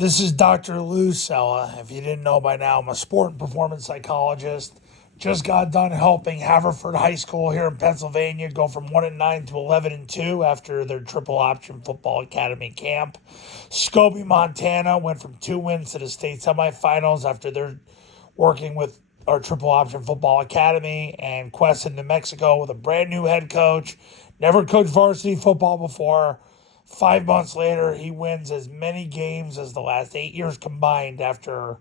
This is Dr. Lou Sella. If you didn't know by now, I'm a sport and performance psychologist. Just got done helping Haverford High School here in Pennsylvania go from 1-9 to 11-2 after their triple option football academy camp. Scobie, Montana went from 2 wins to the state semifinals after they're working with our triple option football academy. And Quest in New Mexico with a brand new head coach, never coached varsity football before. 5 months later, he wins as many games as the last 8 years combined after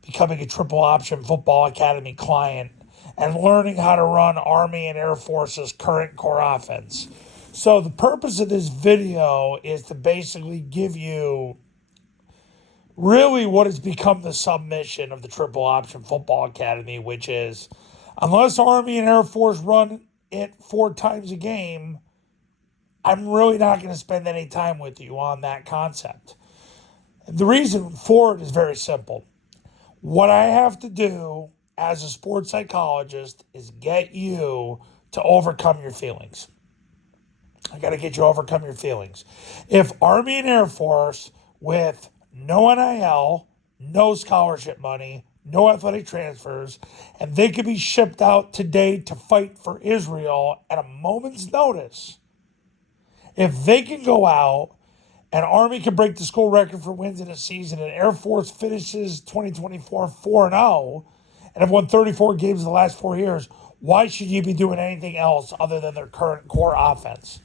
becoming a triple option football academy client and learning how to run Army and Air Force's current core offense. So the purpose of this video is to basically give you really what has become the submission of the triple option football academy, which is unless Army and Air Force run it 4 times a game, I'm really not going to spend any time with you on that concept. The reason for it is very simple. What I have to do as a sports psychologist is get you to overcome your feelings. I got to get you to overcome your feelings. If Army and Air Force with no NIL, no scholarship money, no athletic transfers, and they could be shipped out today to fight for Israel at a moment's notice, if they can go out and Army can break the school record for wins in a season and Air Force finishes 2024 4-0 and have won 34 games in the last 4 years, why should you be doing anything else other than their current core offense?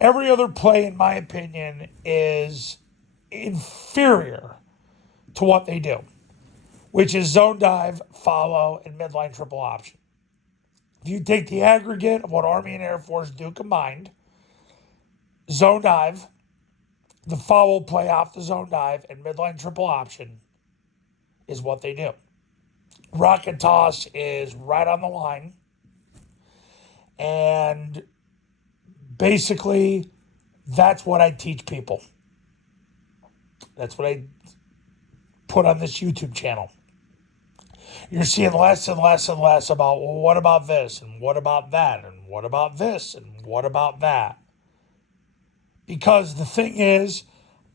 Every other play, in my opinion, is inferior to what they do, which is zone dive, follow, and midline triple option. If you take the aggregate of what Army and Air Force do combined, zone dive, the follow play off the zone dive, and midline triple option is what they do. Rocket toss is right on the line. And basically, that's what I teach people. That's what I put on this YouTube channel. You're seeing less and less and less about, well, what about this? And what about that? And what about this? And what about that? Because the thing is,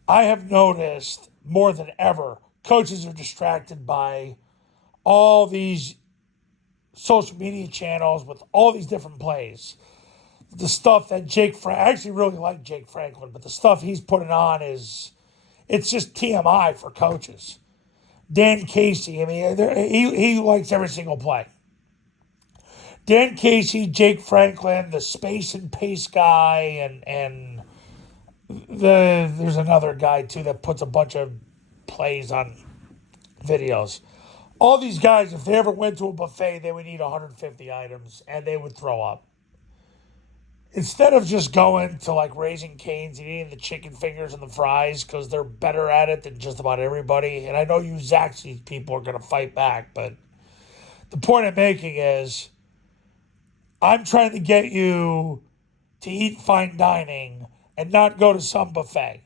I have noticed more than ever, coaches are distracted by all these social media channels with all these different plays. The stuff that I actually really like Jake Franklin, but the stuff he's putting on it's just TMI for coaches. Dan Casey, I mean, he likes every single play. Dan Casey, Jake Franklin, the space and pace guy, and there's another guy too that puts a bunch of plays on videos. All these guys, if they ever went to a buffet, they would eat 150 items and they would throw up. Instead of just going to like Raising Cane's and eating the chicken fingers and the fries because they're better at it than just about everybody. And I know you Zaxby's people are going to fight back, but the point I'm making is I'm trying to get you to eat fine dining and not go to some buffet.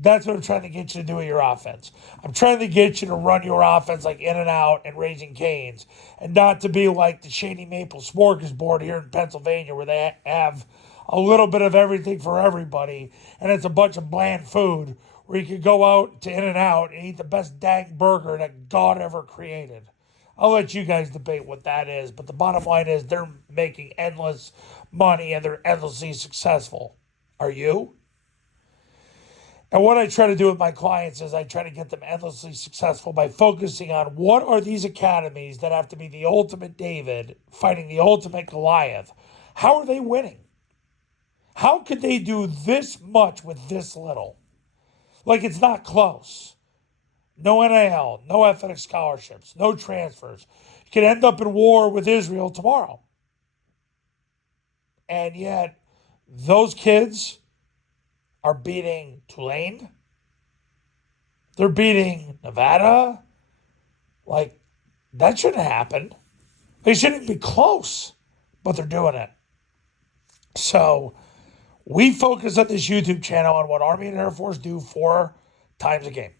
That's what I'm trying to get you to do with your offense. I'm trying to get you to run your offense like In-N-Out and Raising Cane's and not to be like the Shady Maple Smorgasbord here in Pennsylvania where they have a little bit of everything for everybody and it's a bunch of bland food where you can go out to In-N-Out and eat the best dang burger that God ever created. I'll let you guys debate what that is, but the bottom line is they're making endless money and they're endlessly successful. Are you? And what I try to do with my clients is I try to get them endlessly successful by focusing on what are these academies that have to be the ultimate David fighting the ultimate Goliath. How are they winning? How could they do this much with this little? Like it's not close. No NIL, no athletic scholarships, no transfers. You could end up in war with Israel tomorrow. And yet, those kids are beating Tulane. They're beating Nevada. Like, that shouldn't happen. They shouldn't be close, but they're doing it. So, we focus on this YouTube channel on what Army and Air Force do 4 times a game.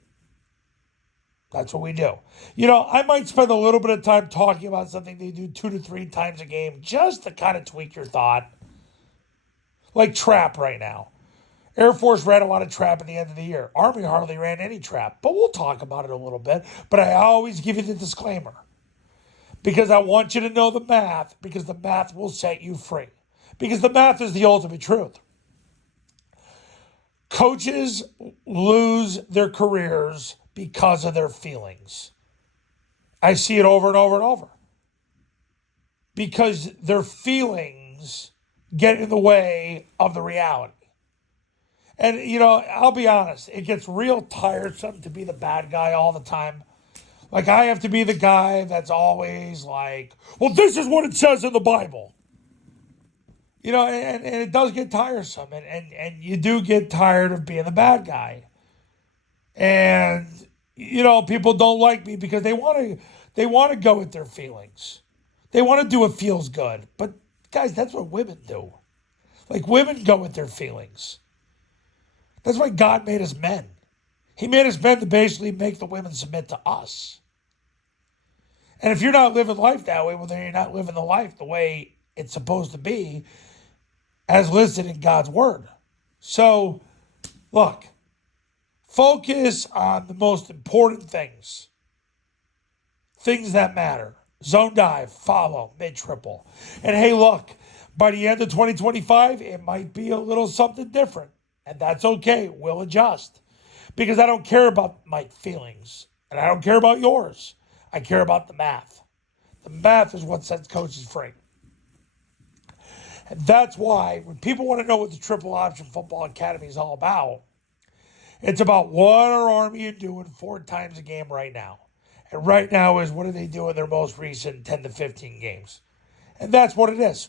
That's what we do. You know, I might spend a little bit of time talking about something they do 2 to 3 times a game just to kind of tweak your thought. Like trap right now. Air Force ran a lot of trap at the end of the year. Army hardly ran any trap, but we'll talk about it a little bit. But I always give you the disclaimer because I want you to know the math, because the math will set you free. Because the math is the ultimate truth. Coaches lose their careers because of their feelings. I see it over and over and over. Because their feelings get in the way of the reality. And, I'll be honest, it gets real tiresome to be the bad guy all the time. Like, I have to be the guy that's always like, well, this is what it says in the Bible. And it does get tiresome. And you do get tired of being the bad guy. And, people don't like me because they want to go with their feelings. They want to do what feels good. But, guys, that's what women do. Like, women go with their feelings. That's why God made us men. He made us men to basically make the women submit to us. And if you're not living life that way, well, then you're not living the life the way it's supposed to be as listed in God's word. So, look, focus on the most important things. Things that matter. Zone dive, follow, mid-triple. And hey, look, by the end of 2025, it might be a little something different. And that's okay. We'll adjust. Because I don't care about my feelings. And I don't care about yours. I care about the math. The math is what sets coaches free. And that's why when people want to know what the Triple Option Football Academy is all about, it's about what are Army doing 4 times a game right now. And right now is what are they doing their most recent 10 to 15 games. And that's what it is.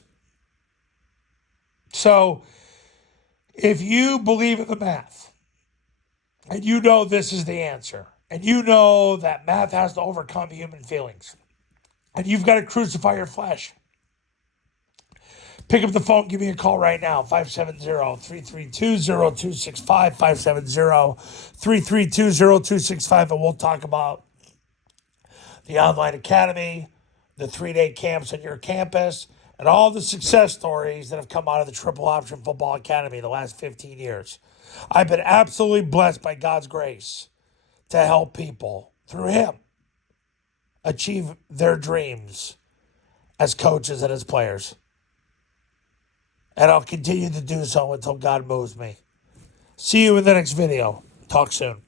So, if you believe in the math, and you know this is the answer, and you know that math has to overcome human feelings, and you've got to crucify your flesh, pick up the phone, give me a call right now, 570-332-0265, 570-332-0265, and we'll talk about the online academy, the 3-day camps on your campus, and all the success stories that have come out of the Triple Option Football Academy the last 15 years. I've been absolutely blessed by God's grace to help people through Him achieve their dreams as coaches and as players. And I'll continue to do so until God moves me. See you in the next video. Talk soon.